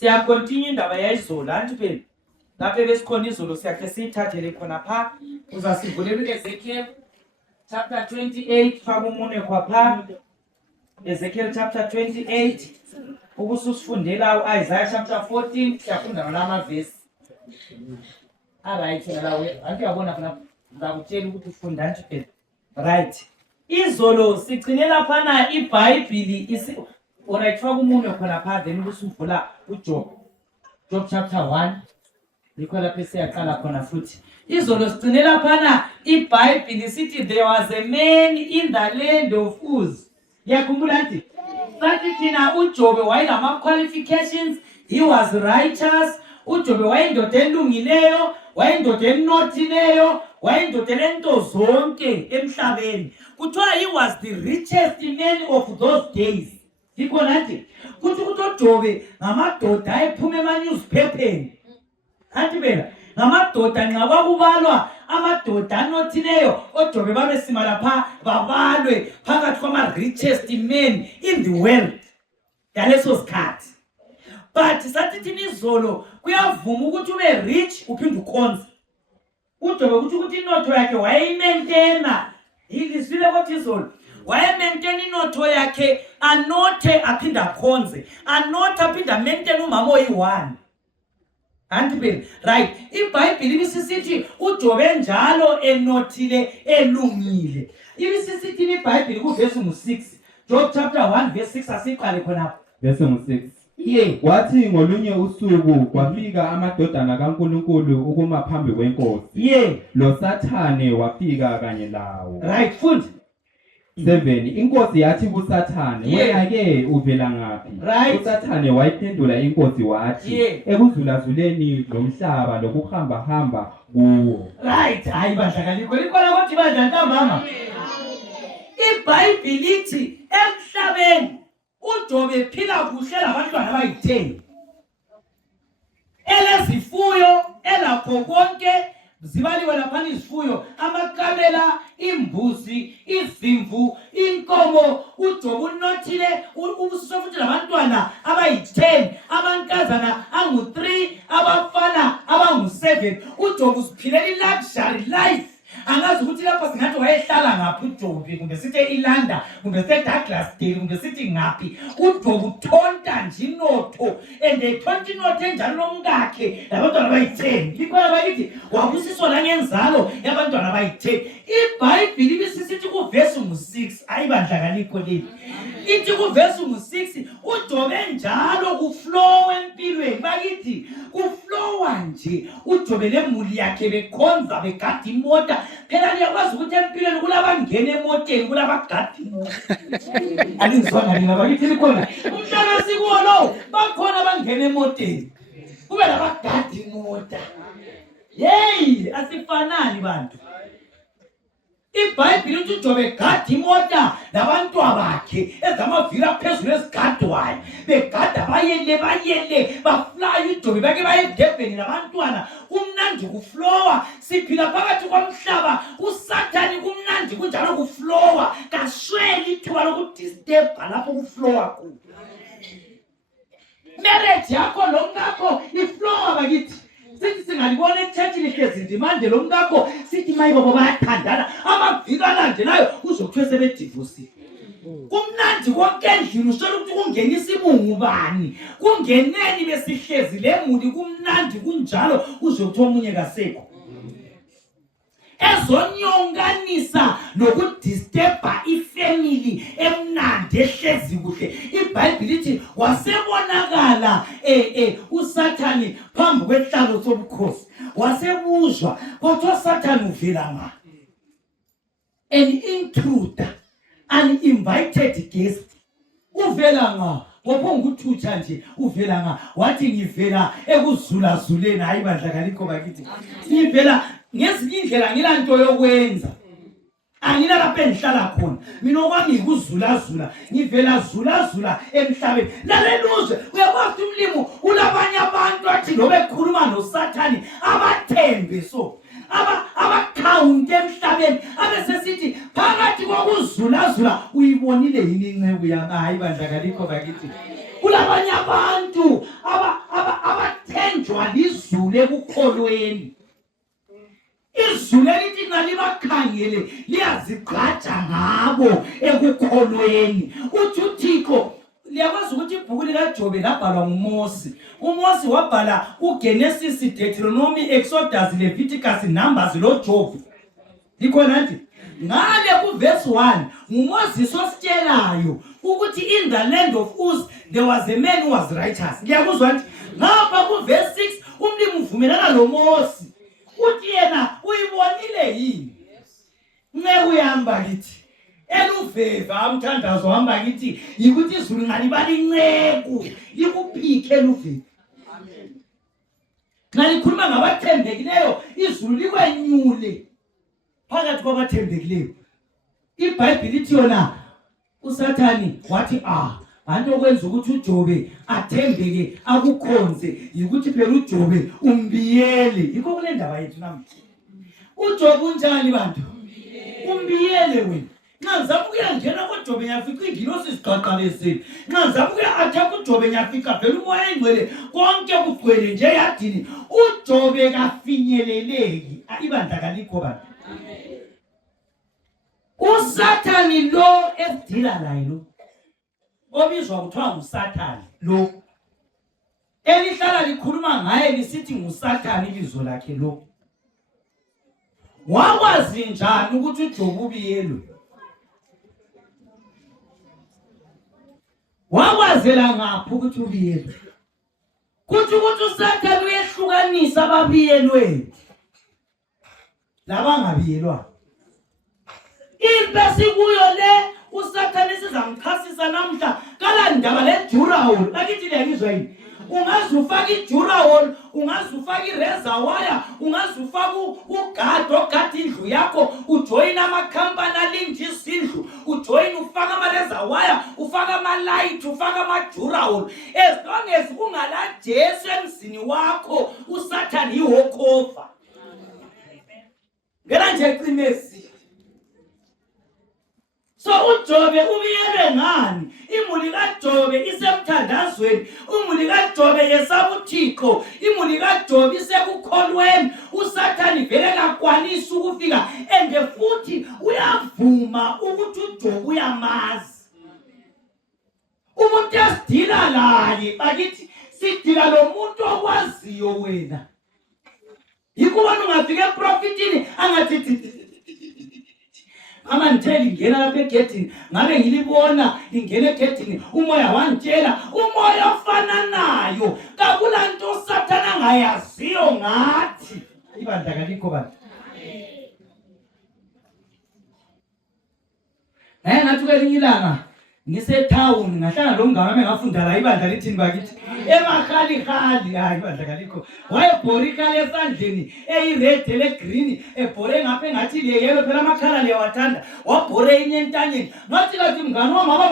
Siya continue indaba yayizolo anti phela lapha besikhona izolo siyakhe siyithathele khona pha uzasivulela Ezekiel chapter 28 faka umunwe khwapha Ezekiel chapter 28 ukusifundela uIsaiah chapter 14 siyafunda nalama verse alright lawe anti yabona khona ngakutshela ukuthi ufunda anti phela right izolo sigcine lapha na iBhayibheli alright faka umunwe khona pha then ukusivula uJob chapter 1 likho lapha siyaqala khona futhi izolo sigcine lapha na iBhayibheli sithi there was a man in the land of Uz. Yakhumbula nti sathi thina uJob wayelama qualifications, he was righteous. uJob wayindoda elungileyo, wayindoda enothileyo, wayindoda lento zonke emhlabeni. Kuthiwa he was the richest man of those days. Yikho nathi kuthi uJob ngamadoda ayephuma ema-newspapeni. Athi phela ngamadoda nxa kwakubalwa amadoda anothileyo oJob babesima lapha babalwe phakathi kwama-richest men in the world yaleso sikhathi. But sathi thina izolo kuyavuma ukuthi ube rich uphinde ukhonze. uJob ukuthi inotho yakhe wayeyimaintaina. Ilizwile ukuthi izolo waye-maintain inotho yakhe, anothe aphinde akhonze, anothe aphinde amaintain umama oyi-one. Anti right, iBhayibheli ibisisithi uJob enjalo enothile elungile. Ibisisithi iBhayibheli kuvesi 6, Job chapter 1 verse 6 asiqale khona. Verse 6. Yeah. Wathi ngolunye usuku kwafika amadodana kaNkulunkulu ukuma phambi kwenkosi. Yeah. Lo Sathane wafika kanye lawo. Right, fundi. 7. Inkosi yathi kuSathane, wena ke uvela ngaphi? Right. uSathane wayiphendula inkosi wathi, ekuzulazuleni lomhlaba lokuhamba hamba kuwo. Right, hayi bandla kalikho likhona ukuthi bandla ntambama. iBhayibheli lithi emhlabeni uJob ephila kuhle labantwana abayi-10. Elezifuyo elakho konke zibaliwe lapha izifuyo, amakamela, imbuzi, izimvu, inkomo. uJob unothile ubusiso futhi labantwana abayi-10, amankazana angu-3, abafana abangu-7. uJob usiphilela i-luxury life. Angazi ukuthi lapha singathi wayehlala ngaphi uJob, kumbe sithi iLanda, kumbe sithi Douglasdale, kumbe sithi ngaphi. uJob uthonta nje inotho, and ethonta inotho enjalo nomkakhe labantwana abayi-10. Likhona bakithi wabusiswa langenzalo yabantwana abayi-10. iBhayibheli ibisisithi kuvesi 6, ayibandla kalikho leli. Ithi kuvesi 6 uJob enjalo kuflow empilweni. Bakithi kuflowa nje uJob lemuli yakhe bekhonza begada imota. Phela niyakwazi ukuthi empilweni kulabangena emoteni, kulabagada imota. Alingizwanga nina bakithi likhona. Umhlaba sikuwo lo bakhona abangena emoteni, kube labagada imota. Hey, asifanani bantu. iBhayibheli uthi uJob egada imota labantwana bakhe ezamavili aphezulu ezigadwayo, begada bayele bafly. uJob bake baye eDurban nabantwana, kumnandi kuflowa. Siphila phakathi komhlaba, uSathane kumnandi kunjalo kuflowa, kasweli ithuba lokudisturba lapho kuflowa kuyo. Marriage yakho lomkakho iflowa bakithi. Sithi singalibona eChurch lihlezi ndimande lo mkakho, sithi mayi baba bayathandana, amaviki alandelayo uzokuthiwe sebedivorce. Kumnandi konke endlini, usola ukuthi kungenisa ibungu bani, kungeneni besihlezi lemuli, kumnandi kunjalo uzokuthiwa omunye kasekho. Ezonyonganisa nokudisturba ifamily emnandi ehlezi kuhle. iBhayibheli lithi wasebonakala uSathane phambi kwehlalo sobukhosi, wasebuzwa kwathiwa Sathane uvela ngaphi. An intruder, an invited guest. Uvela ngaphi? Ngophonga uthutsha nje uvela ngaphi? Wathi ngivela ekuzulazuleni. Hayi bandla kalikho bakithi, ngivela ngezinye indlela, ngilanto yokwenza, angina lapha engihlala khona. Mina okwami ngikuzulazula, ngivela zulazula emhlabeni. Laleluzwe uyakwazi umlimo ulabanye abantu athi lobe ekhuluma noSathane abathembe, so abakhawunti emhlabeni, abesesithi phakathi kokuzulazula uyibonile yini inceku yami. Hayi bandla kalikho bakithi, kulabanye abantu libanjwa lizulu ekukholweni. Izulu elithi nxa libakhangele liyazigqaja ngabo ekukholweni. Uthi uThixo, liyakwazi ukuthi ibhuku likaJobe labhalwa nguMosi. UMosi wabhala uGenesis, Deuteronomy, Exodus, Leviticus, Numbers loJob. Likhona nje ngale kuverse 1 nguMoses ositshelayo ukuthi in the land of Uz there was a man who was righteous. Ngiyakuzwa nje ngapha kuverse 6 umlimi uvumelana noMosi uthi yena uyibonile yini nceku yahamba kithi eluveva amthandazo hamba kithi yikuthi izulu ngalibali inceku likuphike eluveva. Amen. Nxa likhuluma ngabathembekileyo izulu likwenyule phakathi kwabathembekileyo. IBhayibheli lithi yona uSathane wathi bantu okwenza ukuthi uJobe athembeke akukhonze yikuthi phela uJobe umbiyele. Yikho kule ndaba yethu namhlanje. uJobe unjani bantu? Umbiyele wena. Nxa ngizama ukuyangena koJobe ngiyafika ingilosi sigqaqalezile. Nxa ngizama ukuya-attack uJobe ngiyafika phela umoya engcwele konke kugcwele nje yadini. uJobe kafinyeleleki. Ibandla kalikho bantu. uSathane lo edila laye lo obizwa kuthiwa nguSathane lo elihlala likhuluma ngaye lisithi nguSathane ibizo lakhe lo, wakwazi njani ukuthi uJobe ubiyelwe? Wakwazela ngaphi ukuthi ubiyelwe? Kuthi ukuthi uSathane uyehlukanisa ababiyelwe labangabiyelwa. Impesi kuyo le uSathane sizamchasisa namhla kala ndaba leJurahole. Akithi liyakizwa yini? Ungaze ufake iJurahole, ungaze ufake ireservoir, ungaze ufake ugado ogada indlu yakho, ujoin amakhampani alindisa indlu, ujoin ufake amareservoir, ufake amalight, ufake amaJurahole. As long as ungala Jesu emzini wakho uSathane iwalkover. Ngena nje eqinesi. So uJobe ubiyelwe ngani? Imuli kaJobe isemthandazweni, imuli kaJobe yesaba uThixo, imuli kaJobe isekukholweni. uSathane vele kakwanisi ukufika and futhi uyavuma ukuthi uJobe uyamazi. Umuntu esidila laye bakithi sidila lo muntu okwaziyo wena. Yikho wena ungafika eprofitini angathi ngitheli ngena lapha egedini ngabe ngilibona ingena egedini umoya wangitshela umoya ofana nayo kakulanto uSathane angayaziyo ngathi. Ibandla kalikho bantu. Ngathi kwelinye ilanga ngise-town ngahlangana lomngane ngafunda la ibandla lithini bakithi emakhalikhali. Ibandla kalikho wayebhorika lesandleni eyired legreen ebhore ngapha engathi leyelo phela amakhala leyawathanda wabhore inye entanyeni. Ngathi kathi mngane wami waba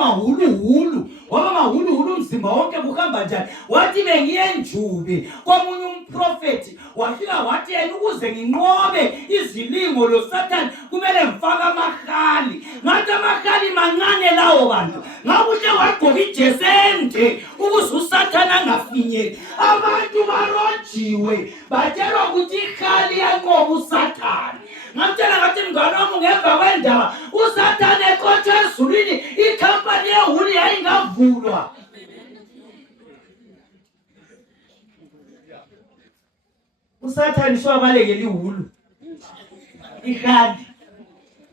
mahuluhulu umzimba wonke kuhamba njani? Wathi bengiyenjube komunye umprofethi wafika wathi yena ukuze nginqobe izilingo loSathane kumele ngifake amakhali. Ngathi amakhali mancane lawo bantu ngabuhle wagqoka ijesende ukuze uSathane angafinyeli. Abantu barojiwe batshelwa ukuthi ikhali yanqoba uSathane. Ngamtshela ngathi mngane wami ngemva kwendaba uSathane eqotshwe ezulwini ikhampani yewuli yayingavulwa. uSathane siwabalekela ihulu ikhali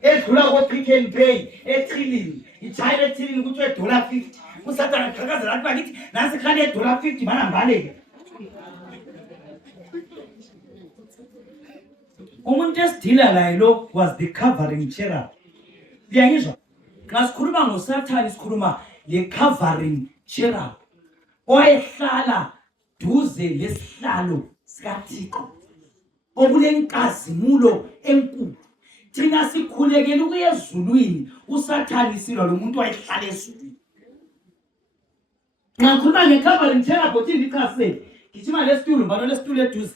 edlula ko-Pick n Pay ethilini ichayela ethilini kuthiwe $50. uSathane aqhakazela athi bakithi nasi ikhali $50 mana ngibaleke. Umuntu esidila laye lo was the covering cherub. Liyangizwa? Nxa sikhuluma ngoSathane sikhuluma le-covering cherub oyehlala duze lesihlalo sikaThixo okulenkazimulo enkulu. Thina sikhulekela ukuya ezulwini, uSathane silwa lo muntu wayehlala ezulwini. Nxa ngikhuluma nge-covering cherub othini ichasele gijima lesitulo mbalo lesitulo eduze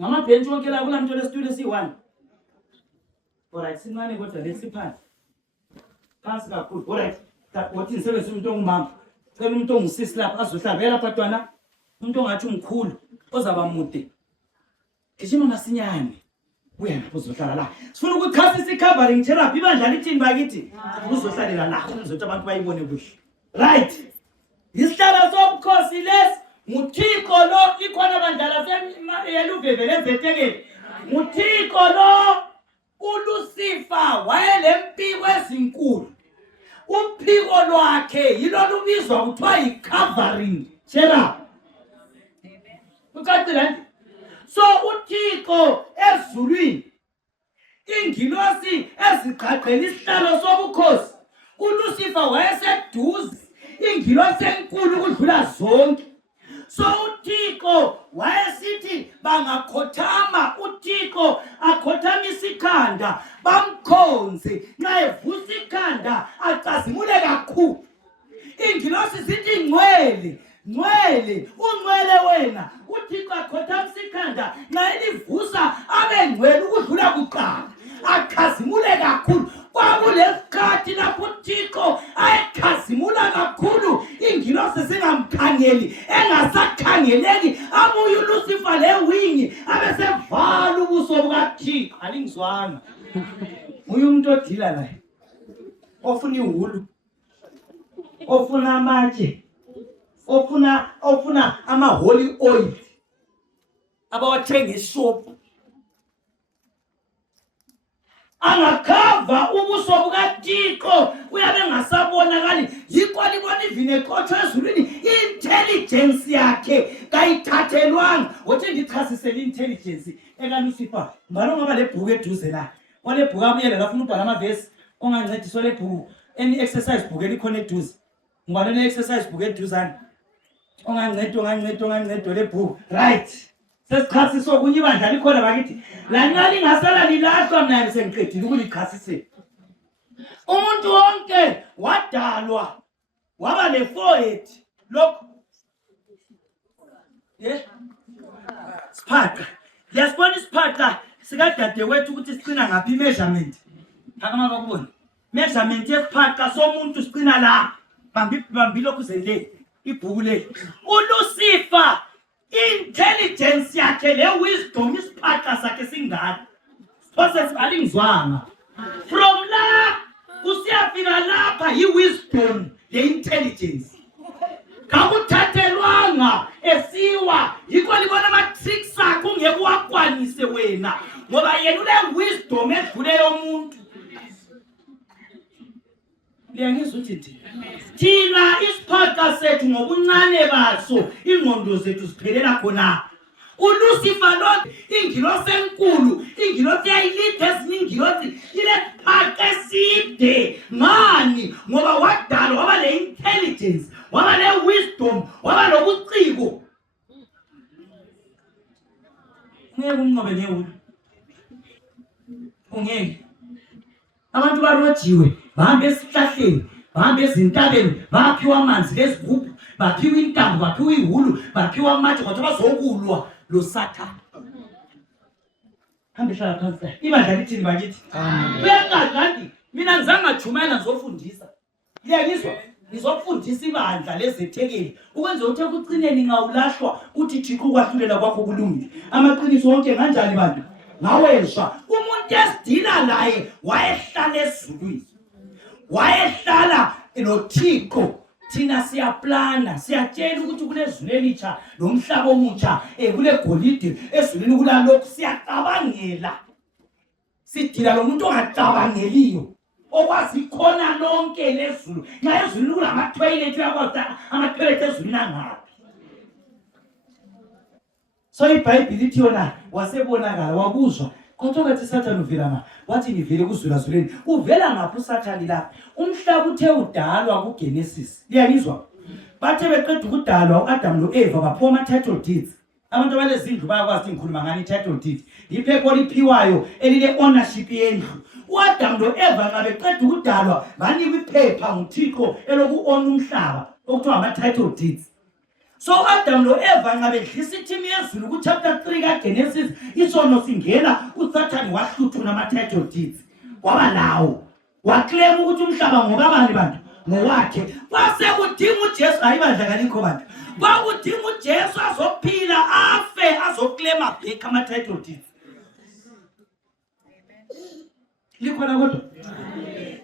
ngamabhentshi wonke la kulanto lesitulo esi-1. Alright, sincane kodwa lesiphansi phansi kakhulu. Alright, wathi nisebenzisa umuntu ongumama cela umuntu ongusisi lapha azohlala lapha ntwana umuntu ongathi umkhulu ozaba mude gijima masinyane uya lapho uzohlala la sifuna ukuchasisa i-covering therapy ibandla lithini bakithi uzohlalela la uzothi abantu bayibone kuhle right isihlalo sobukhosi lesi nguThixo lo ikhona bandla yeluveve lezetekeli nguThixo lo uLucifer wayelempiko ezinkulu uphiko lwakhe yilo lubizwa kuthiwa yi-covering therapy ucacile so uThixo ezulwini ingilosi ezigqagqela isihlalo sobukhosi uLucifer wayeseduze ingilosi enkulu kudlula zonke so uThixo wayesithi bangakhothama uThixo akhothamisa ikhanda bamkhonze nxa evusa ikhanda acazimule kakhulu ingilosi zithi ngcwele ngcwele ungcwele wena uThixo akhothamisa ikhanda nxa elivusa abe ngcwele ukudlula kuqala akhazimule kakhulu kwakulesikhathi lapho uThixo ayekhazimula kakhulu ingilosi zingamkhangeli engasakhangeleki abuye uLucifer lewingi abesevala ubuso bukaThixo alingizwanga uyu umuntu odila la ofuna ihulu ofuna amatshe ofuna ama-holy oil abawathenga eShop angakhava ubuso bukaThixo uyabe engasabonakali yikho libona ivini eqotshwe ezulwini i-intelligence yakhe kayithathelwanga wothi ndichasisele i-intelligence ekaLucifer ngalo ngoba lebhuku eduze la ole bhuku abuyele lafuna ubhala amavesi ongancediswa lebhuku any exercise book elikhona eduze ngibalo ne-exercise book eduzane onganceda lebhuku right sesichasiswa kunye ibandla likhona bakithi lanxa lingasala lilahlwa mina sengiqedile ukulichasisela umuntu wonke wadalwa waba le-forehead lokho siphaqa liyasibona isiphaqa sikadadewethu ukuthi sicina ngaphi i-measurement phakama bakubona measurement yesiphaqa somuntu sicina la bambi lokhu zele ibhuku leli uLucifer intelligence yakhe le wisdom isiphaqa sakhe singaka process alingizwanga from la usiyafika lapha yi-wisdom le-intelligence kakuthathelwanga esiwa yikho libona ama-tricks akhe ungeke uwakwanise wena ngoba yena ule-wisdom edlule yomuntu liyangizwa ukuthi thina isiphaqa sethu ngobuncane baso ingqondo zethu ziphelela khona uLucifer lo ingilosi enkulu ingilosi yayilide ezinye ingilosi ilesiphaqa eside ngani ngoba wadala waba le-intelligence waba le-wisdom waba lobuciko ngeke umnqobe ngewulu ungeke abantu barojiwe bahambe esihlahleni bahambe ezintabeni baphiwa amanzi lezigubhu baphiwa intambo baphiwa ihulu baphiwa amatshe kwathi bazokulwa lo Sathane hambe hlala phansi ibandla lithini bakithi uyacacanti mina ngizangajumayela ngizofundisa liyangizwa ngizofundisa ibandla lezethekeli ukwenza ukuthi ekucineni ngawulahlwa uthi Thixo ukwahlulela kwakho kulungile amaqiniso wonke kanjani bantu ngawezwa umuntu esidila laye wayehlala ezulwini wayehlala noThixo thina siyaplana siyatshela ukuthi kulezulu elitsha nomhlaba omutsha kule golide ezulwini kulalokhu siyacabangela sidila lo muntu ongacabangeliyo okwazi khona lonke lezulu nxa ezulwini kulama-toilet uyakwazi ama-toilet ezulwini angaphi so iBhayibhile ithi yona wasebonakala wakuzwa kodwa kathi Sathane uvela ngaphi wathi ngivele kuzulazuleni uvela ngaphi uSathane lapha umhlaba uthe udalwa kuGenesis liyangizwa bathe beqeda ukudalwa uAdam noEva baphiwa ama-title deeds abantu abalezindlu bayakwazi ngikhuluma ngani i-title deed iphepha oliphiwayo elile-ownership yendlu uAdam noEva nxa beqeda ukudalwa banikwa iphepha nguThixo eloku-ona umhlaba okuthiwa ama-title deeds so uAdam noEva nxa bedlisa ithimi yezulu ku-chapter 3 kaGenesis isono singena uSathane wahluthuna ama-title deeds waba lawo waclaim ukuthi umhlaba ngokabani bantu ngowakhe. Kwasekudinga uJesu, hayi bandla kalikho bandla. Kwakudinga uJesu azophila afe azoklema back ama-title deeds. Likhona kodwa?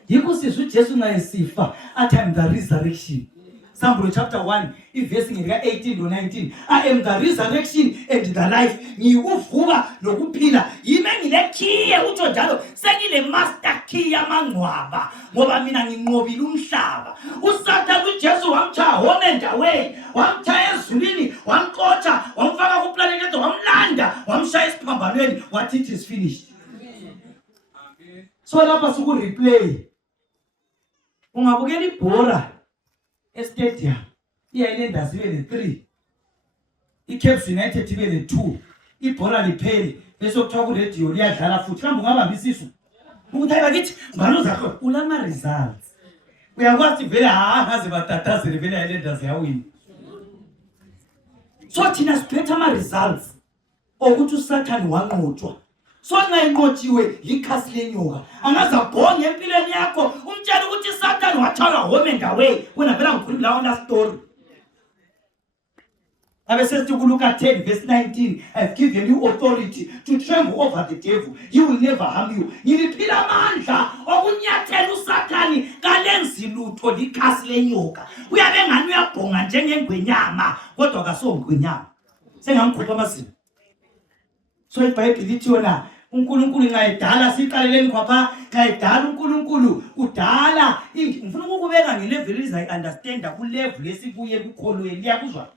Yikho sizwe uJesu ngayesifa athi I am the resurrection. Psalm chapter 1 ivesi ngika 18 to 19. I am the resurrection and the life. Ngiyukuvuka nokuphila. Yimi ngile key utsho njalo sengile master key yamangcwaba ngoba mina nginqobile umhlaba. USathane uJesu wamchaya home and away. Wamchaya ezulwini, wamxotsha, wamfaka ku planet wamlanda, wamshaya esiphambanweni wathi it is finished. So lapha suku replay. Ungabukela ibhora estadium. IHighlanders ibe le-3. ICaps United ibe le-2. Ibhora lipheli bese kuthiwa ku-radio liyadlala futhi. Kambe ungabamba isisu. Ukuthi ayibakithi ngalo zakho ulama results. Uyakwazi vele ngaze batatazele vele iHighlanders yawina. So thina siphethe ama results. Ukuthi uSathane wanqotshwa. So nxa inqotshiwe likhasi lenyoka angaza bhonge empilweni yakho umtshela ukuthi uSathane wathwala home and away wena vela ngikhuluma lawo na story. Abesesithi kuLuka 10 verse 19, I've given you authority to tremble over the devil. He will never harm you. Ngiliphila amandla okunyathela uSathane kalenzi lutho likhasi lenyoka. Uyabe ngani uyabhonga njengengwenyama kodwa kasongwenyama. Sengamkhupha amazinyo. So iBhayibheli lithi yona uNkulunkulu nxa edala siqaleleni khapha nxa edala uNkulunkulu udala ngifuna ukubeka ngelevel lizayi understand ku level lesikuye kukholweni liyakuzwa.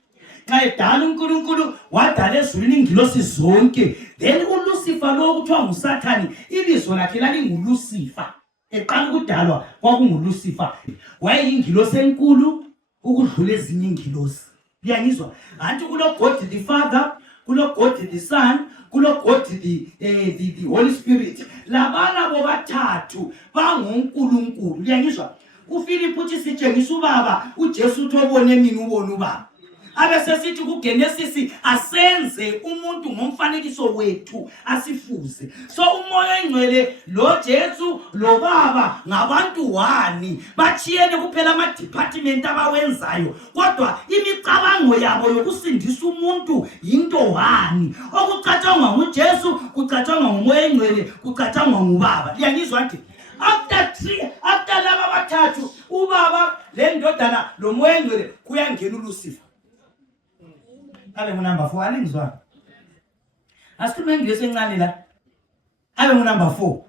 Nxa edala uNkulunkulu wadala ezulwini ingilosi zonke, then uLucifer lo kuthiwa nguSathane ibizo lakhe lalinguLucifer. Eqala ukudalwa kwakunguLucifer. Wayeyingilosi enkulu ukudlula ezinye ingilosi. Liyangizwa? Anti kulo God the Father, kulo God the Son, kulo God the Holy Spirit. Labana bobathathu banguNkulunkulu. Liyangizwa? uFilip uthi sitshengisa uBaba, uJesu uthi obone mina ubone uBaba. Abesesithi kuGenesis asenze umuntu ngomfanekiso wethu asifuze. So umoya engcwele lo Jesu lo Baba ngabantu wani bachiyene kuphela ama department abawenzayo kodwa imicabango yabo yokusindisa umuntu into wani. Okucatshangwa nguJesu kucatshangwa ngumoya engcwele kucatshangwa nguBaba. Liyangizwa nje? After laba bathathu uBaba le ndodana lo moya engcwele kuyangena uLucifer. Abe number 4 alingizwa. Asikhuluma ngilesi encane la. Abe number 4.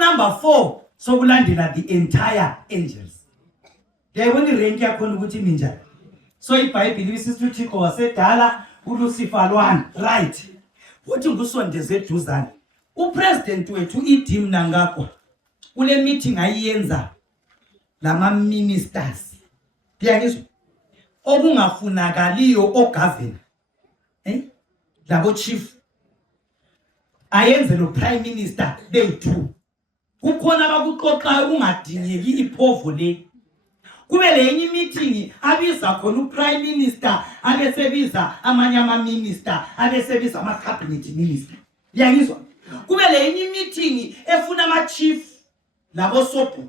Number 4 sokulandela the entire angels. Ngiyabona irank yakho ukuthi minjani. So iBhayibheli lisithi uThixo wasedala uLucifer lwana, right? Uthi ngusondeze eduzane. Upresident wethu iDim Nangagwa kule meeting ayiyenza lama ministers. Ngiyangizwa. Okungafunakaliyo ogovernor labo chief ayenze lo prime minister bethu kukhona abakuxoxayo kungadingeki iphovo le kube lenye meeting abiza khona uprime minister abesebiza amanye ama minister abesebiza ama cabinet minister. Liyangizwa? Kube lenye meeting efuna ama chief labo sopo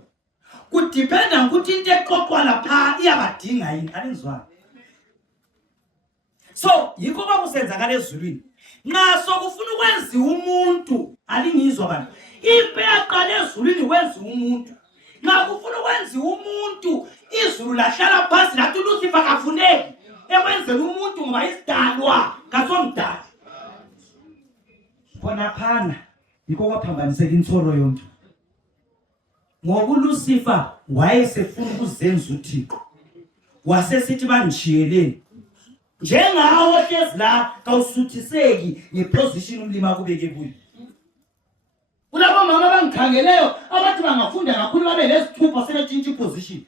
kudependa ukuthi into exoxwa lapha iyabadinga yini. Alingizwa? So yikho bakusenzakala ezulwini nxa sokufuna ukwenziwa umuntu. Alingizwa bantu? Impe yaqala ezulwini kwenziwa umuntu. Nxa kufuna ukwenziwa umuntu izulu lahlala phansi lathi uLucifer kafuneki ekwenzela umuntu ngoba isidalwa kasomdala. Khona phana yikho kwaphambaniseka insolo yonke. Ngoba uLucifer wayesefuna ukuzenza uThixo. Wasesithi bangishiyeleni. Njengawo hlezi la kawusuthiseki ngeposition umlima kubeke kuyo. Kulabo mama abangikhangeleyo abathi bangafunda kakhulu babe lesithupha sebetshintsha iposition.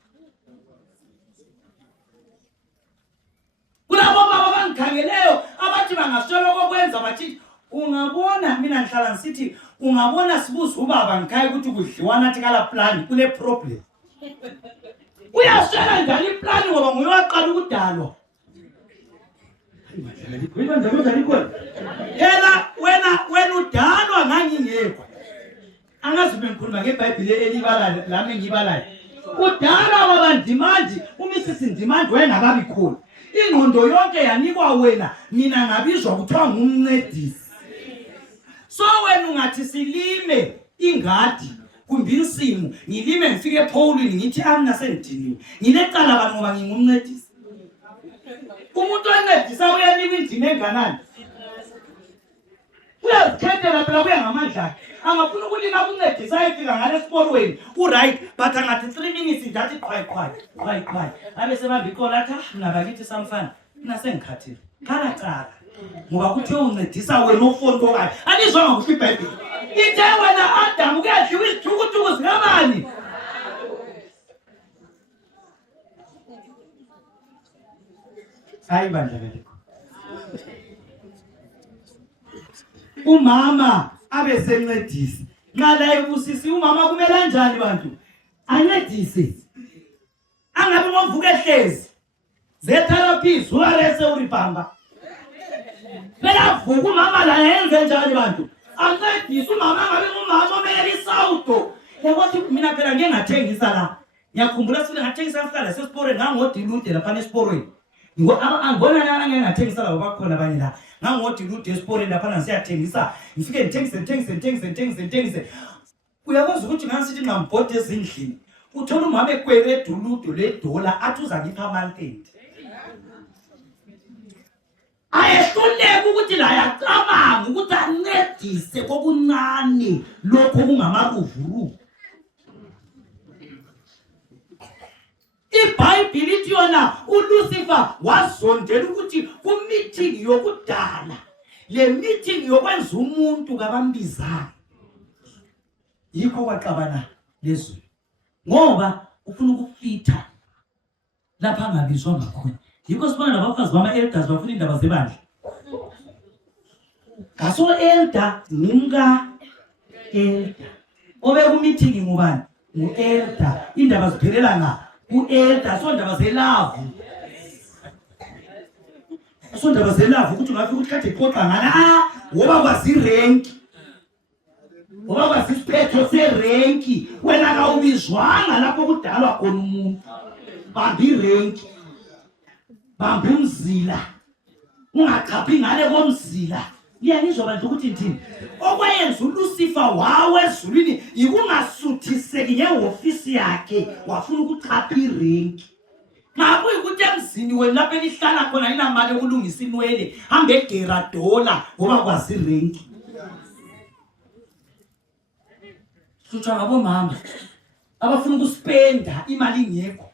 Kulabo mama abangikhangeleyo abathi bangasola kokwenza bathi ungabona mina ngihlala ngisithi ungabona sibuza uBaba ngikhaya ukuthi kudliwana athi kala plan kule problem. Uyaswela njani iplan ngoba nguye waqala ukudalwa. Yena wena udalwa ngangingekho. Angazi bengikhuluma ngeBhayibheli elibala lami ngibalayo. kudala waba Ndimandi uMrs Ndimandi wayengakabi khona ingqondo yonke yanikwa wena mina ngabizwa kuthiwa ngumncedisi so wena ungathi silime ingadi kumbe insimu ngilime ngifike ePaulini ngithi amna sendiniwe nginecala abantu ngoba ngingumncedisi umuntu oncedisa uyanika indima enganani uyazikhethela phela kuya ngamandla akhe angafuna ukulima kuncedisa ayefika ngale esiporweni uright but angathi 3 minutes ndathi qhwayi abe sebamba ikola athi mina bakithi samfana mina sengikhathile khala ngoba kuthiwe uncedisa wena ofontokayo alizwanga kuhle iBhayibheli ithe wena Adam kuyadliwa izithukuthungu zikabani hayi bandla belikho umama abesencedisa nqala ebusisi umama kumele kanjani bantu ancedise angabe ngovuka ehlezi zetherapy zuarese uribamba phela vuka umama la yenze njani bantu ancedise umama angabe ngumama omele isawudo yakuthi mina phela ngeke ngathengisa la ngiyakhumbula sithi ngathengisa afika la sesiporweni ngangodilude lapha esiporweni angibona nana ngeke ngathengisa la bakhona abanye la ngangodilude esiporweni lapha siyathengisa ngifike ngithengise uyakwazi ukuthi ngasithi ngambhode ezindlini uthola umama ekwele eduludo ledola athi uza ngipha amaltenti ayehluleka ukuthi la yacabanga ukuthi ancedise kokuncane lokho kungamaruvuru iBhayibheli ithi yona uLucifer wazondela ukuthi kumeeting yokudala le meeting yokwenza umuntu kabambizana yikho kwaxabana lezulu ngoba ufuna ukufitha lapha angabizwa ngakhona yikho sibona nabafazi bama-elders bafuna indaba zebandla ngaso elder nimka elder obe kumeeting ngubani ngu-elder indaba ziphelela nga ku-elder so ndaba zelavu ukuthi ungafika ukuthi kade iqoqa ngala ngoba kwazirenki ngoba kwasisiphetho serenki wena kawubizwanga lapho kudalwa khona umuntu bamba irenki bamba umzila ungachaphi ngale komzila liyanizwa bantu ukuthi ndini okwayenza uLucifer wawe ezulwini yikungasuthiseki ngehofisi yakhe wafuna ukuchapha irenki ngakuyi ukuthi emzini wena lapho elihlala khona inamali yokulungisa inwele hambe eGeradola ngoba kwazi irenki Sucha ngabomama abafuna ukuspenda imali ingekho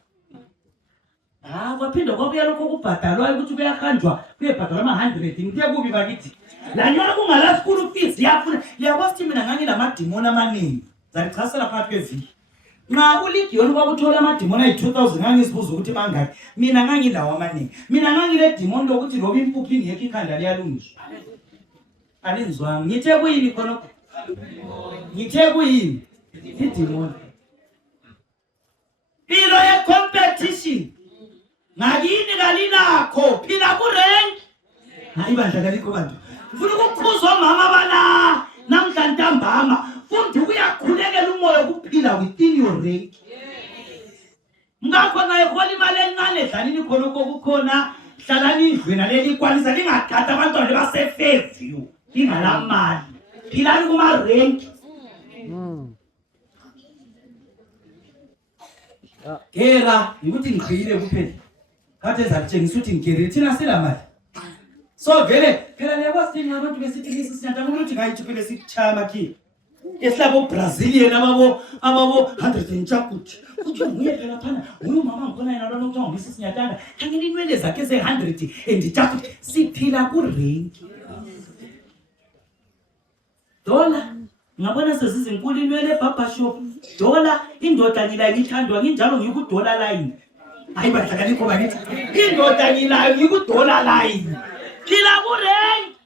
kwaphinda kwabuya lokho kubhadalwa ukuthi kuyahanjwa kuyebhadalwa ama-100 ngithe kubi bakithi la nyona kungala school fees yafuna liyakwazi mina ngangilamadimoni amaningi zalichasela phakathi kweviki nxa uLigion kwakuthola amadimoni ayi-2000 ngangisibuza ukuthi mangaki mina ngangilawo amaningi mina ngangile dimoni lokuthi loba impuphu ingekho ikhanda liyalungiswa alinzwami ngithe kuyini khonokho ngithe kuyini idimoni ilo ye-competition ngakini kalinakho phila kurenki hayi bandla kalikho bantu ngifuna ukukhuzwa omama bala namhla ntambama futhi kuyakhulekela umoya ukuphila within your renki ngakho naye hola imali encane edlalini khona okukhona hlalani indlwena leli ikwanisa lingathatha abantwana basefeziyo lingalamali philani kumarenki Gera ukuthi ngiqhiyile kuphela kade ezakutshengisa ukuthi ngigere thina silamali so vele phela liyakwazi abantu besithi ngisinyatha ukuthi ngayithi phela sikuchaya makhi esilabo Brazilian ababo 100 nchakuthi uthi nguye phela phana nguye mama ngkhona yena lona ukuthi ngibisi sinyatanga khangela inwele zakhe ze100 endichakuthi siphila kurenki dola ngabona sezizinkulu inwele eBarber Shop dola indoda ngilayo ngithandwa nginjalo ngikudola line hayi badlakalikho bakithi indoda ngilayo ngikudola line phila kurenki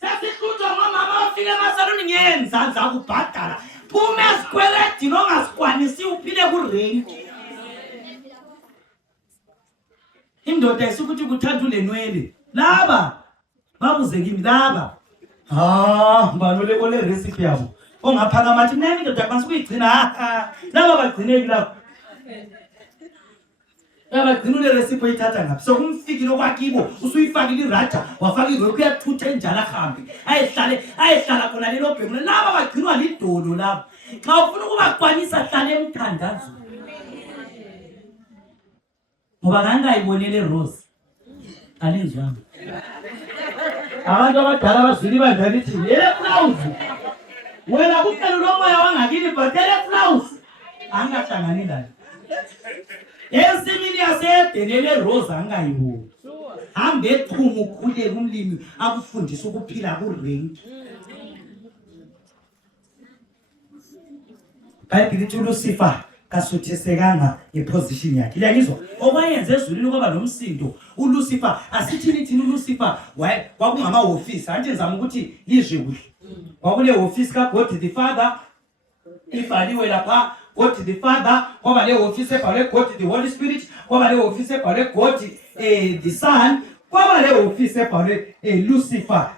sesihlutshwa ngomama bafike emasaluni ngenzansi akubhadala phuma esikweledi ongasikwanisi uphile kurenki indoda isukuthi kuthanda ulenwele laba babuze kimi laba balole kole recipe yabo ongaphakama athi mina ndoda mase kuyigcina laba bagcineki lapho abagcina ule resipho ithatha ngaphi so kumfikile okwakibo usuyifakile iraja wafaka irokhu yathutha enjalo ahambe ayehlala khona lelo bhengu laba bagcinwa lidolo lapho xa ufuna ukubakwanisa hlala emthandazweni ngoba ngangayibonele Rose alinzwanga abantu abadala bazwile ibandla lithi lele flawuzi wena kuphela ulomoya wangakini bhatele flawuzi angahlangani layo ensimini yasedenele Rose angayiboni hambe ephume ukhulele umlimi akufundisa ukuphila kurenki Bible lithi uLucifer kasuthisekanga iposition yakhe liyangizwa owayenze ezulwini kwaba nomsindo uLucifer asithini uLucifer kwakungama office anti ngizama ukuthi lizwe kuhle kwakule office ka God the Father ifaliwe lapha God the Father kwaba le office ebhalwe God the Holy Spirit kwaba le office ebhalwe God the Son kwaba le office ebhalwe Lucifer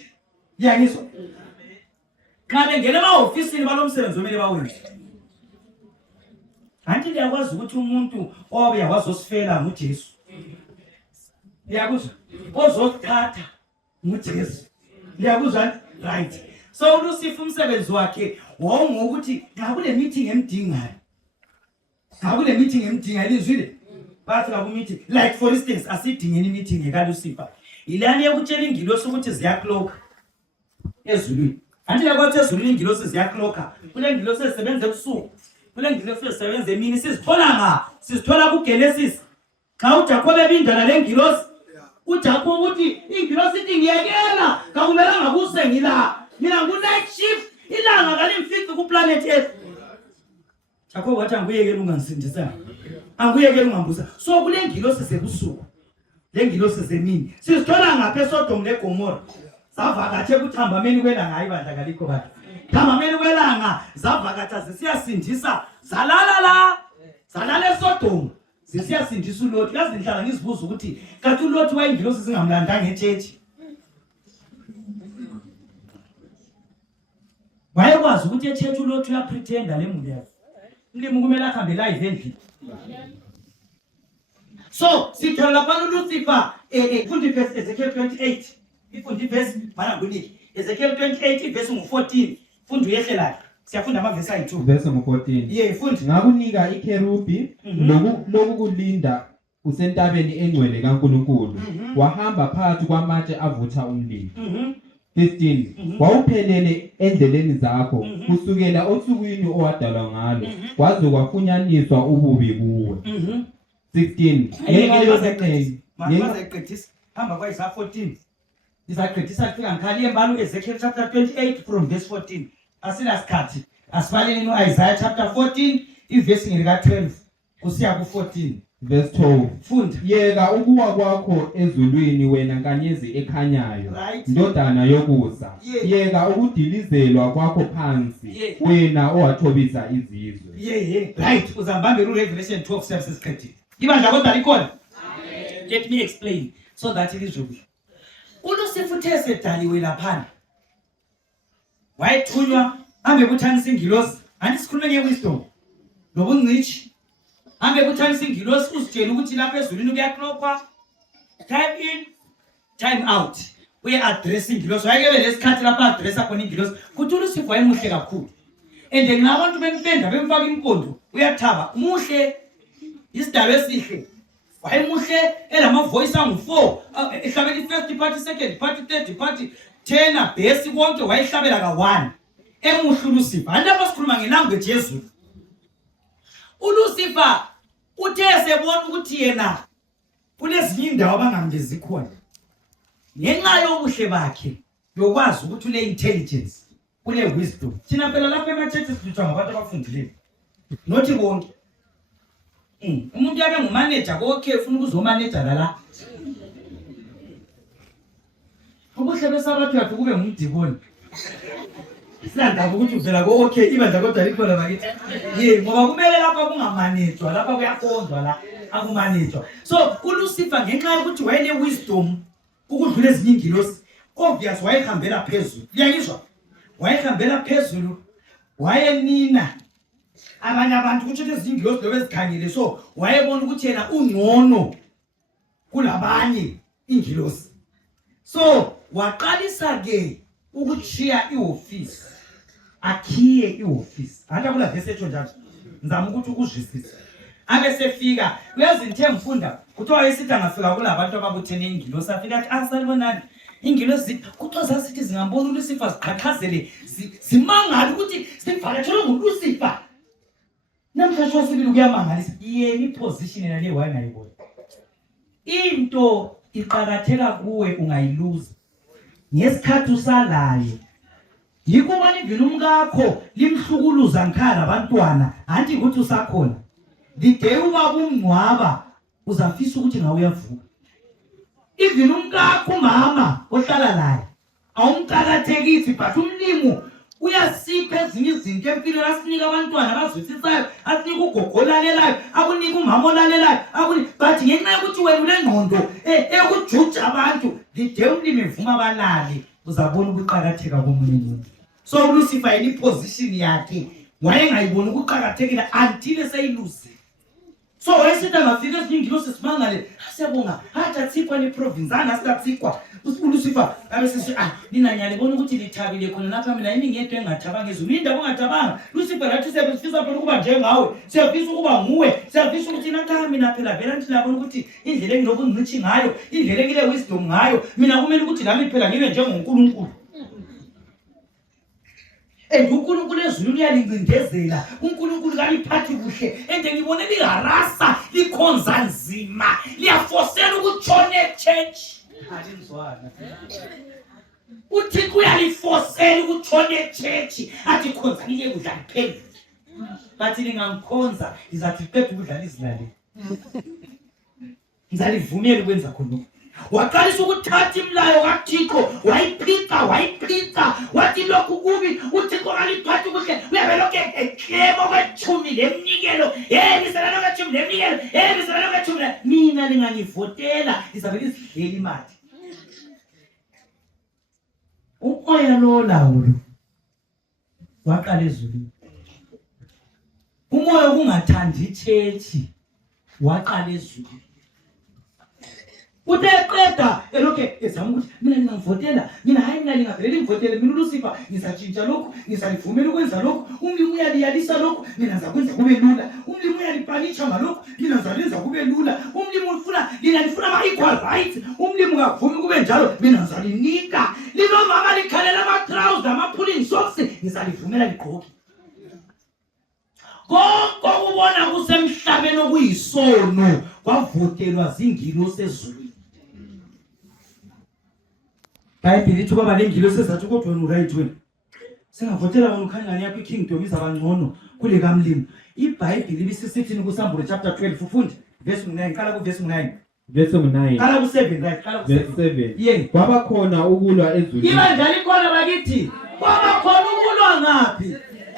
liyangizwa xa bengena ema-ofisini balomsebenzi omele bawenze anti liyakwazi ukuthi umuntu obe yakwazi osifela nguJesu liyakuzwa ozothatha nguJesu liyakuzwa right so uLucifer umsebenzi wakhe wawungokuthi xa kule meeting emdingayo lizwile bathi la ku meeting like for instance asidingeni meeting ekaLucifer ilani yokutshela ingilosi ukuthi ziyakloka ezulwini anti yakwathi ezulwini ingilosi ziyakloka kule ngilosi esebenza ebusuku kule ngilosi esebenza emini sizithola kuGenesis xa uJakobe ebindana lengilosi uJakobe uthi ingilosi ithi ngiyekela kakumelanga kuse ngila mina ngu-night shift ilanga kalimfici kuplanet Earth Jakobe wathi anguyekela ungangisindisanga anguyekela ungambusa so kule ngilosi sebusuku le ngilosi zemini sizithola ngapha eSodom leGomora zavakathe kuthambameni kwelanga hayi bandla kalikho bathi thambameni kwelanga zavakatha zisiyasindisa zalala eSodom zisiyasindisa uLothi yazi ngihlala ngizibuza ukuthi kathi uLothi wayingilosi zingamlandanga echechi wayekwazi ukuthi echechi uLothi uyapretenda lemuli yakhe umlimi kumele akhambe live endlini so sithola lapha uLucifer ifundi verse Ezekiel 28 ifundi verse mana kuniki Ezekiel 28 verse 14 fundi uyehlelayo siyafunda amavesi ayi2 verse 14 fundi ngakunika ikherubi lokukulinda usentabeni engcwele kaNkulunkulu wahamba phakathi kwamatshe avutha umlilo 15 wawuphelele endleleni zakho kusukela osukwini owadalwa ngalo kwaze kwafunyaniswa ububi kuwe 16 ngenxa hamba kwa Isaiah 14 izaqedisa kufika ngikhali embalo Ezekiel chapter 28 from verse 14 asinasikhathi asibaleni noIsaiah chapter 14 iverse ngika 12 kusiya ku 14 verse 12 funda yeka ukuwa kwakho ezulwini wena nkanyezi ekhanyayo ndodana yokusa yeka ukudilizelwa kwakho phansi wena owathobisa izizwe right uzambambe Revelation 12 services credit ibandla kodwa likhona let me explain so that it is real uLucifer uthe sedaliwe laphana wayethunywa hambe kuthanisa ingilosi anti sikhulume ngewisdom lobungcishi hambe kuthanisa ingilosi uzitshela ukuthi lapha ezulwini kuyaklopha time in time out uye address ingilosi wayekebe lesikhathi lapha addressa khona ingilosi kuthi uLucifer wayemuhle kakhulu and ngabantu bempenda bemfaka impondo uyathaba umuhle isidalwa esihle wayemuhle elama voice angu4 ehlabela ifirst party second party third party tenor bass konke wayehlabela ka1 emuhle uLucifer andapha sikhuluma ngelanguage yezulu uLucifer uthe sebona ukuthi yena kunezinye indawo abangambezi khona ngenxa yobuhle bakhe yokwazi ukuthi ule intelligence kule wisdom thina phela lapha ema-churches sithwa ngabantu abafundileyo nothi bonke umuntu yabe ngumanager kokhe ufuna ukuzomanager la ubuhle besabathu yathi kube ngumdikoni sanda ukuthi uvela ko okay ibandla kodwa likhona bakithi ngoba kumele lapha kungamanejwa lapha kuyakondwa la akumanejwa so uLucifer ngenxa yokuthi wayene wisdom ukudlula ezinye ingilosi obvious wayehambela phezulu liyangizwa wayehambela phezulu wayenina abanye abantu kuthi ezingilosi lobe ezikhangile so wayebona ukuthi yena ungcono kulabanye ingilosi so waqalisa ke ukuchiya ioffice akhiye ioffice hata kula verse etho njalo ngizama ukuthi ukuzwisisa abesefika uyazinthe ngifunda kuthiwa esithi angafika kulabantu ababuthene ingilosi afika athi asalibonani ingilosi kuthiwa zasithi zingambona uLucifer ziqhaqhazele zimangala ukuthi sivakathelwe nguLucifer namhlanje wasibili kuyamangalisa yena iposition yena le wayengayibona into iqhakatheka kuwe ungayiluza ngesikhathi usalayo yikuba livile umkakho limhlukuluza ngikhala abantwana anti ukuthi usakhona dide ubaba umngcwaba uzafisa ukuthi ngawe uyavuka ivile umkakho umama ohlala laye awumqhakathekisi but umlimu uyasipha ezinye izinto empilweni asinika abantwana abazwisisayo asinika ugogo olalelayo akunika umama olalelayo but ngenxa yokuthi wena unengqondo eyokujuja abantu dide umlimi evuma abalali uzabona ukuqhakatheka komunye umuntu so uLucifer yena iposition yakhe wayengayiboni ukuqhakathekile until seyilusi so wayesithi angafika ezingilosi simangale siyabonga hathi athikwa neprovince angasikwa uLucifer abesithi nina nyalibona ukuthi lithabile khona lapha mina yini ngedwe engathabanga ezulu indaba ongathabanga Lucifer athi siyafisa phela ukuba njengawe siyafisa ukuba nguwe siyafisa ukuthi nathi mina phela vela nithi labona ukuthi indlela engilokungcithi ngayo indlela engile wisdom ngayo mina kumele ukuthi nami phela ngibe njengoNkulunkulu uNkulunkulu ezulu liyalincindezela uNkulunkulu kaliphathi kuhle ngibone liharasa likhonza nzima liyafosela ukutshona echurch alinzwana uThixo uyalifosela ukutshona echurch athi khonza nike kudla liphezulu bathi lingangikhonza izathi qedwe ukudla izilale ngizalivumela ukwenza khona waqalisa ukuthatha imlayo kaThixo wayiphika wathi lokhu kubi uThixo kaliphathi kuhle uyabelokhe eklemo kwethumi lemnikelo ngiselana kwethumi lemnikelo ngiselana kwethumi mina lingangivotela izabele izidlela imali umoya lo lawulo waqala ezulwini umoya kungathandi ichechi waqala ezulwini uteqeda elokhe ezama ukuthi mina ngingavotela mina hayi mina ngingavele ngivotele mina uLucifer ngizatshintsha lokho ngizalivumela ukwenza lokho umlimi uyaliyalisa lokho mina ngizakwenza kube lula umlimi uyalipanisha ngalokho mina ngizalenza kube lula umlimi ufuna lifuna ama-equal rights umlimi ungavumi kube njalo mina ngizalinika linomama likhalela ama-trousers ama-pulling socks ngizalivumela ligqoke konke okubona kusemhlabeni okuyisono kwavotelwa zingilosi ezulwini iBhayibheli lithi baba lengilosi ezathi kodwa wena uright wena singavotela wena ukhangani yakho ikingdom izabangcono kule kaMlimi iBhayibheli bisisithini kuSambulo chapter 12 ufunde verse 9 qala ku verse 9 qala ku 7 right qala ku 7 kwaba khona ukulwa ezulwini ibandla likhona bakithi kwaba khona ukulwa ngaphi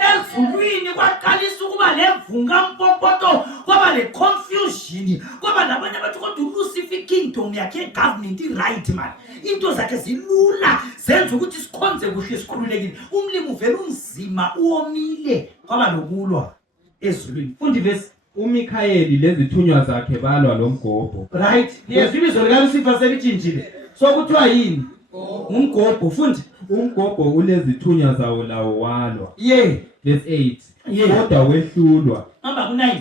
ezulwini kwaqalisa ukuba levunga mpopoto kwaba le confusion kwaba nabanye abantu kodwa uLucifer kingdom yakhe government right man into zakhe zilula senza ukuthi sikhonze kuhle sikhululekile umlimi uvela unzima uomile kwaba lokulwa ezulwini fundi verse uMikhayeli lezithunywa zakhe balwa lomgobho right yezibizo likaLucifer selitshintshile so kuthiwa yini umgobho fundi umgobho ulezithunywa zawo lawo walwa verse 8 kodwa wehlulwa amba ku9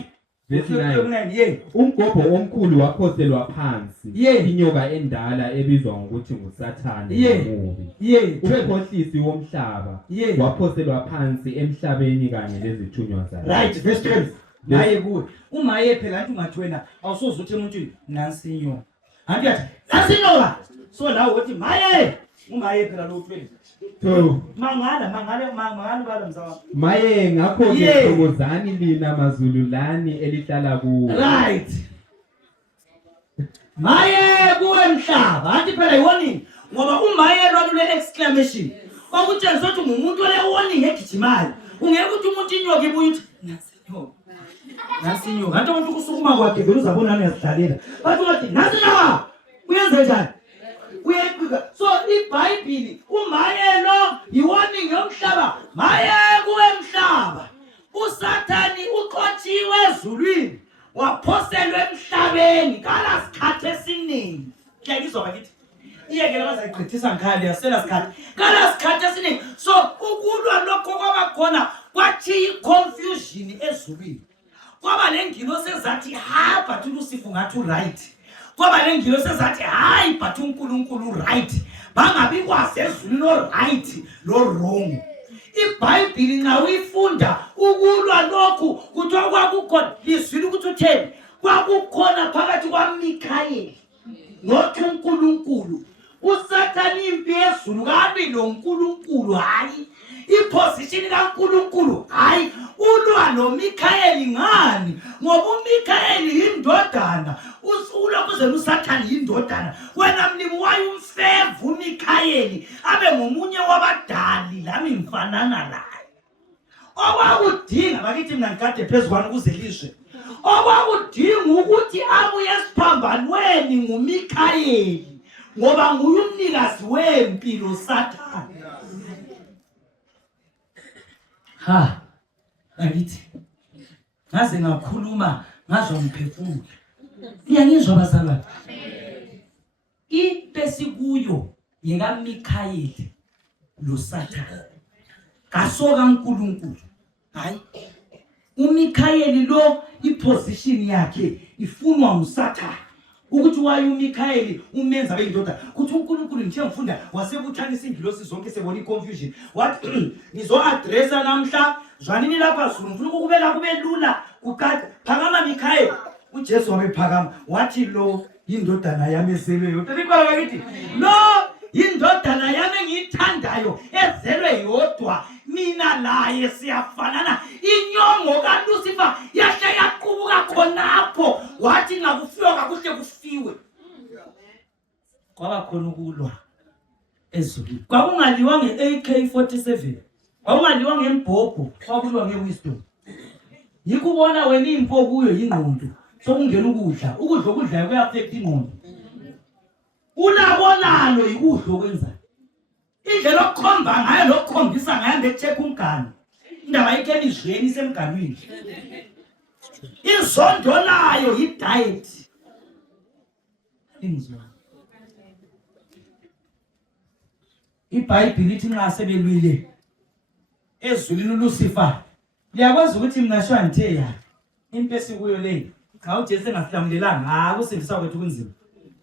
verse 9 umgobho omkhulu waphoselwa phansi inyoka endala ebizwa ngokuthi nguSathane nomubi umkhohlisi womhlaba waphoselwa phansi emhlabeni kanye lezithunywa zakhe right verse 12 naye kuwe umaye phela anti ungathi wena awusoze uthi emuntwini nansi inyoka anti yathi nansi inyoka so lawo uthi maye umaye phela lo 12 mangala bala mzawa maye ngakho ke thokozani lina mazulu lani elihlala kuwo right maye kuwe mhlaba anti phela iwarning ngoba umaye lwalule exclamation kwakutshela ukuthi ngumuntu ole warning egijimayo ungeke ukuthi umuntu inyoka ibuye uthi nasi inyoka kanti abantu kusukuma kwakhe vele uzabona nani yasidlalela bathi wathi nasi inyoka uyenze njani Africa. So iBhayibheli umaye lo yiwarning yomhlaba. Maye kuwe emhlaba. uSathane uxotshiwe ezulwini waphoselwa emhlabeni kala sikhathe esiningi. Kuyakizwa bakithi iyeke labazayigqithisa ngikhali yasela sikhathi kala sikhathi esiningi. So ukulwa lokho kwabakhona kwathi iconfusion ezulwini. Kwaba lengilosi ezathi ha but uLucifer ngathi right. Kwaba lengilosi ezathi hayi but uNkulunkulu right. Bangabi kwazi ezulwini lo right lo wrong. iBhayibheli nxa uyifunda ukulwa lokhu kuthiwa kwakukhona lizwini ukuthi utheni kwakukhona phakathi kwaMikhayeli noNkulunkulu. uSathane impi yezulu kabi loNkulunkulu hayi iposition kaNkulunkulu hayi ulwa noMikhayeli ngani ngoba uMikhayeli yindodana ulokhu zenu uSathane yindodana wena mlimi wayo umfevu uMikhayeli abe ngomunye wabadali lami ngifanana naye. Okwakudinga bakithi mina ngikade phezukwana ukuze lizwe okwakudinga ukuthi abuye esiphambanweni nguMikhayeli ngoba nguye umnikazi wempilo uSathane. Ha bakithi ngaze ngakhuluma ngazwa ngiphefumula. Iyangizwa bazalwane. Impesikuyo yekaMikhayeli loSathane kasoka uNkulunkulu hayi uMikhayeli lo iposition yakhe ifunwa nguSathane ukuthi waye uMikhayeli umenza beyindoda kuthi uNkulunkulu nje ngifunda wasebuthanisa ingilosi zonke sebona iconfusion wathi nizo addressa namhla zwanini lapha zulu ngifuna ukubela kube lula kuqala phakama Mikhayeli. uJesu wabephakama wathi lo yindodana yami ezelweyo. Telikwala bakithi lo yindodana yami engiyithandayo ezelwe yodwa mina laye siyafanana. Inyongo kaLucifer yahle yaqubuka khonapho wathi ngakufiwa kakuhle kufiwe. Kwaba khona ukulwa ezulwini. Kwakungaliwa ngeAK-47 kwakungaliwa ngembhobho kwakulwa ngewisdom. Yikubona wena impo kuyo yingqondo sokungena ukudla okudlayo kuyaffect ingqondo. Ulabonalo yikudla okwenza indlela okukhomba ngayo lokukhombisa ngayo ngecheck umgani indaba yikemizweni isemganwini. Inzondo layo yidiet. Ingizwa iBhayibheli lithi nxa sebelwile ezulwini uLucifer liyakwazi ukuthi mina shwa ngithe ya impesi kuyo le cha uJesu engahlambulelanga kusindisa kwethu kunzima.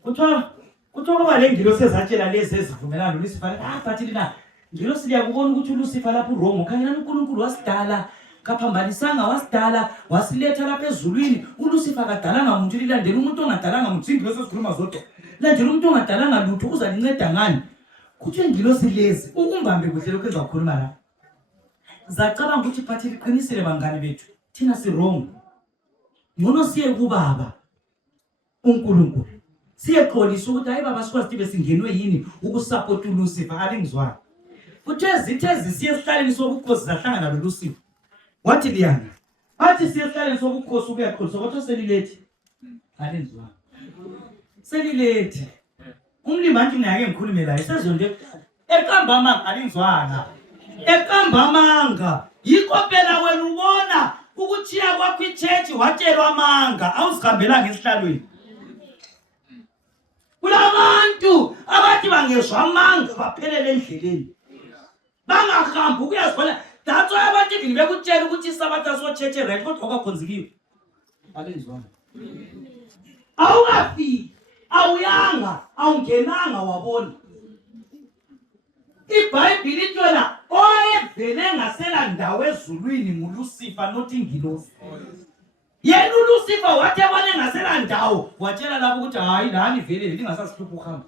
Kuthiwa kuba le ngilosi ezatshela lezi ezivumelana noLucifer bathi lina ngilosi liyakubona ukuthi uLucifer lapho wrong khangela uNkulunkulu wasidala kaphambanisanga wasidala wasiletha lapha ezulwini. uLucifer kadalanga umuntu lilandela umuntu ongadalanga umuntu ingilosi esikhuluma zodwa landela umuntu ongadalanga lutho uzalinceda ngani. Kuthi ingilosi lezi ukumbambe kuhle lokho ezakhuluma la zacabanga ukuthi phathi liqinisile bangani bethu thina si wrong ngono siye kubaba uNkulunkulu siyeqolisa ukuthi hayi baba sikwazi sibe singenwe yini ukusupport uLucifer. Alingizwana kuthe zithe zisiye esihlaleni sobukhosi zahlangana noLucifer wathi liyana athi siye esihlaleni sobukhosi ukuyaqolisa kodwa selilethi. Alingizwana selilethi umlimi anti ngiyake ngikhulume la isezonto eqambamanga. Alingizwana eqambamanga yikho phela wena ubona ukuthiya kwakho ichurch watshelwa amanga awuzihambelanga esihlalweni. Kulabantu abathi bangezwa amanga baphelele endleleni bangahambi ukuyazibona. That's why abantu even bekutshela ukuthi isabatha so church right kodwa kwakhonzikiwe. Alenzwana awungafiki awuyanga awungenanga wabona. iBhayibheli lithi wena oyevele ngasela ndawo ezulwini nguLucifer not ingilosi. Yena uLucifer wathi abane ngasela ndawo watshela labo ukuthi hayi lani vele lingasasihlupha ukuhamba.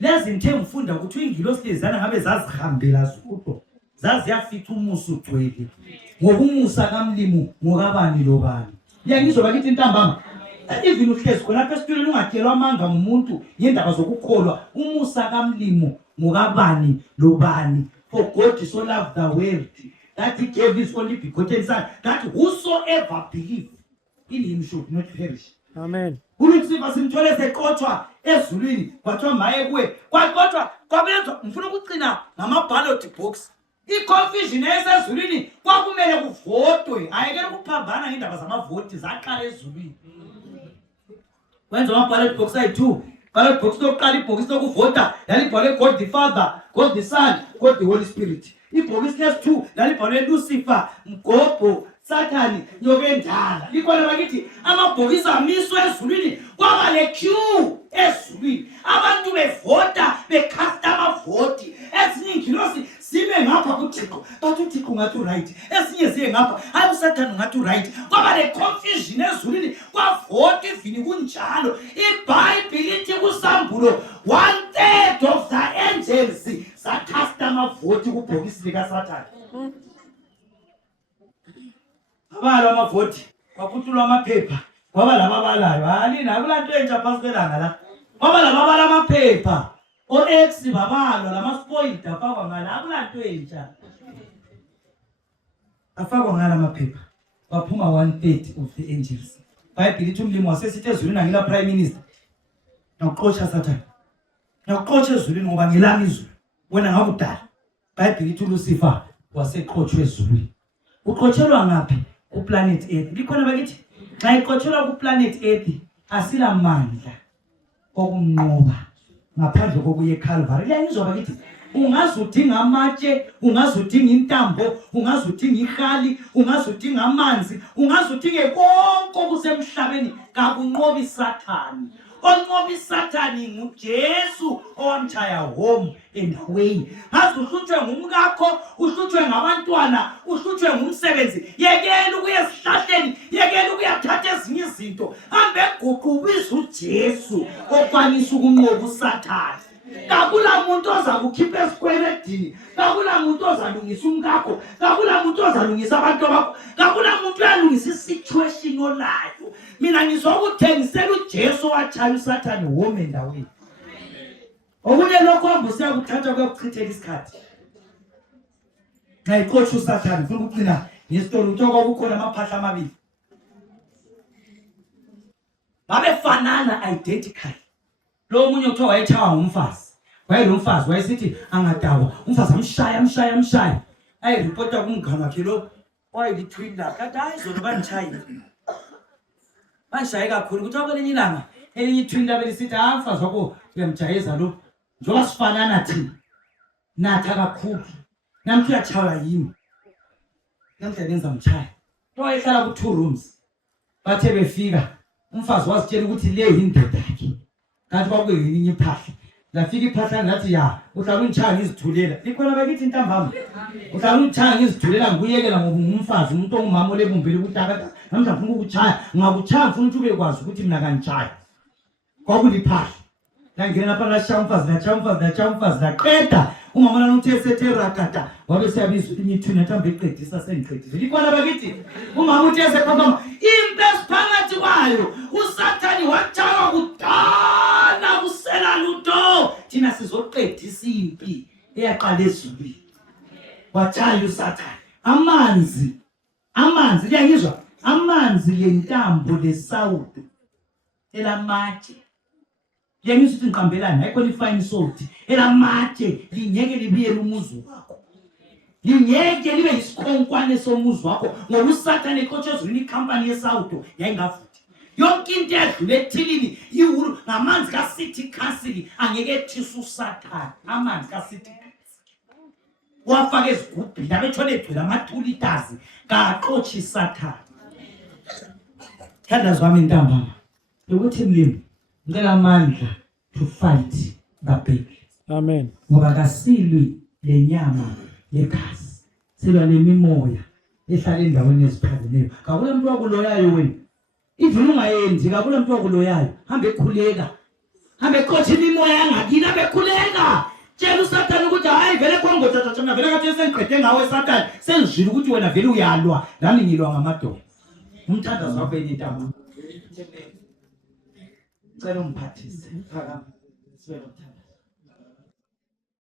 Lezi ngithe ngifunda ukuthi ingilosi lezana ngabe zazihambela zodwa zaziyafica umusa ugcwele ngokumusa kaMlimu ngokabani lobani. Yangizwa bakithi intambama even uhlezi khona lapha esitulweni ungatshelwa amanga ngumuntu yendaba zokukholwa umusa kaMlimu ngokabani lobani. For God so loved the world that he gave his only begotten son that whosoever believes in him should not perish Amen. uLucifer simthole seqothwa ezulwini kwathiwa maye kuwe kwaqothwa kwabenzwa ngifuna ukucina ngama-ballot box. I-confusion esezulwini kwakumele kuvotwe, ayekele ukuphambana ngendaba zamavoti zaqala ezulwini. Wenza ama-ballot box ayi-2. Ballot box lokuqala ibhokisi lokuvota lalibhalwe God the Father, God the Son, God the Holy Spirit. Ibhokisi lesi-2 lalibhalwe Lucifer, Mgobho, Sathani, nyoka endala. Likhona bakithi amabhokisi amiswe ezulwini kwaba le-queue ezulwini. Abantu bevota bekhasta amavoti. Ezinye ingilosi zime ngapha kuThixo, but uThixo ngathi right. Ezinye ziye ngapha, hayi uSathane ngathi right. Kwaba le-confusion ezulwini kwavota ivini kunjalo. IBhayibheli lithi kuSambulo 1/3 of the angels zakhasta amavoti kubhokisi likaSathane. Abalo amavoti, kwaphutulwa amaphepha, kwaba lababalayo. Halini akulanto entsha phansi kwelanga la. Kwaba lababala amaphepha. O-X babalwa lama-spoiled afakwa ngala, akulanto entsha. Afakwa ngala amaphepha. Kwaphuma 1/3 of the angels. Ibhayibheli lithi umlimi wasesithi ezulwini angila prime minister. Nawuxotsha Sathane. Nawuxotsha ezulwini ngoba ngilami izulu. Wena ngakudala. Ibhayibheli lithi uLucifer waseqotshwe ezulwini. Uqotshelwa ngaphi? Kuplanet Earth. Likhona bakithi xa iqotshelwa kuplanet Earth asila mandla okumnqoba ngaphandle kokuya eCalvary. Liyangizwa bakithi ungazudinga amatshe, ungazudinga intambo, ungazudinga ihali, ungazudinga amanzi, ungazudinga konke okusemhlabeni kakunqobi isathani. Onqoba isathani nguJesu owamtshaya home and away. Ngazi uhlutshwe ngumkakho, uhlutshwe ngabantwana, uhlutshwe ngumsebenzi. Yekela ukuya esihlahleni, yekela ukuyathatha ezinye izinto. Hambe guqubiza uJesu okwanisa ukunqoba usathani. Kakula muntu ozakukhipha esikweledini, kakula muntu ozalungisa umkakho, kakula muntu ozalungisa abantu bakho, kakula muntu uyalungisa isituation olayo. Mina ngizokuthengisela uJesu owatshaya usathani home endaweni. Okunye lokho ambusiya kuthatha kuyachithela isikhathi. Xa iqotsha usathani ufuna ukucina ngestori uthoka kukhona amaphahla amabili. Babefanana identical. Lo munye uthiwa wayetshaywa ngumfazi. Wayelo mfazi wayesithi angadawa. Umfazi amshaya. Ayiripota kumngane wakhe lo wayelithwinda. Kanti hayi zona banitshayile. Bangishaye kakhulu ukuthi akwelinye ilanga elinye ithwinda belisithi mfazi wakho uyamjayeza lo. Njoba sifanana thina. Natha kakhulu. Namthi uyatshaywa yimi. Namhla benza mtshaya. Wayehlala ku 2 rooms. Bathe befika umfazi wasitshela ukuthi le yindoda yakhe. Kanti kwakuyini iphahla. Lafika iphahla ngathi ya uhlala unitshaya ngizithulela. Likhona bakithi intambama. Uhlala unitshaya ngizithulela ngikuyekela ngoba ngumfazi umuntu ongumama olebumbele ukuthi akade namhla ngifuna ukukuchaya. Ngakuchaya ngifuna ukuthi ubekwazi ukuthi mina kanitshaya. Kwakuliphahla. Ngangena lapha lashaya umfazi laqeda. Umama lana uthe sethe rakata wabe siyabiza imithuna mhlawumbe eqedisa sengiqedile. Likhona bakithi umama uthe sekhona impi esiphakathi kwayo usathani watshaywa kudala kusela lutho. Thina sizoqedisa impi eyaqala ezulwini. Watshaya usathani. Amanzi liyangizwa? Amanzi lentambo lesawudo elamatshe. Yengizwe ukuthi ngiqambelana ayikho ifine salt elamatshe linyeke libiyele umuzi wakho. Linyeke libe isikhonkwane somuzi wakho ngoba usathane eqotshe ezulwini icompany yesawudo yayingavuthi. Yonke into edlule ethilini yiwulu ngamanzi kaCity Council angeke ethisa usathane. Amanzi kaCity Council wafaka ezigubhini abetshona egcwele ama-2 liters kaqotsha isathane. Thandaza wami intambama ukuthi mlimi ngicela amandla to fight the battle. Amen. Ngoba kasilwi lenyama yegazi, silwa nemimoya ehlala endaweni eziphakemeyo. Kakula muntu wakuloyayo wena. Even ungayenzi kakula muntu wakuloyayo. Hambe ekhuleka. Hambe eqotsha imimoya yangakini, hambe ekhuleka. Tshela usathane ukuthi hayi vele khongothatha mina vele kathi sengiqede ngawe Sathane. Sengizwile ukuthi wena vele uyalwa, nami ngilwa ngamadoda. Umthandazo wakho enintamo. Cela umphathise. Phakama. Sibele uthando.